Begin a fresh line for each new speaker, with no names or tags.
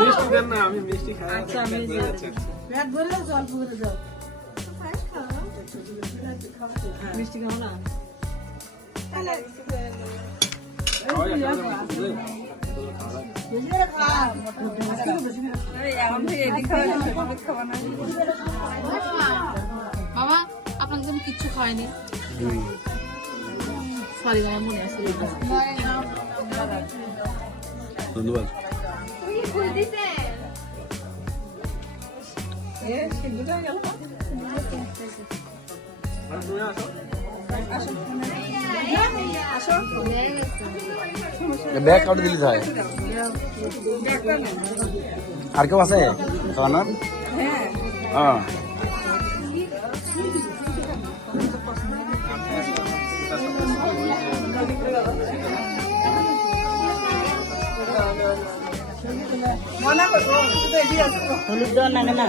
মিষ্টি দেন না আমি মিষ্টি খাই
আচ্ছা, আমি জল যাও মিষ্টি খাও না।
বাবা আপনাকে আমি কিচ্ছু খাইনি সরি মনে আছে
ধন্যবাদ। ব্যাগ কাউকে দিলি তাই আর কেউ আছে? খাওয়ানোর হ্যাঁ।
হলুদ দেওয়া লাগে না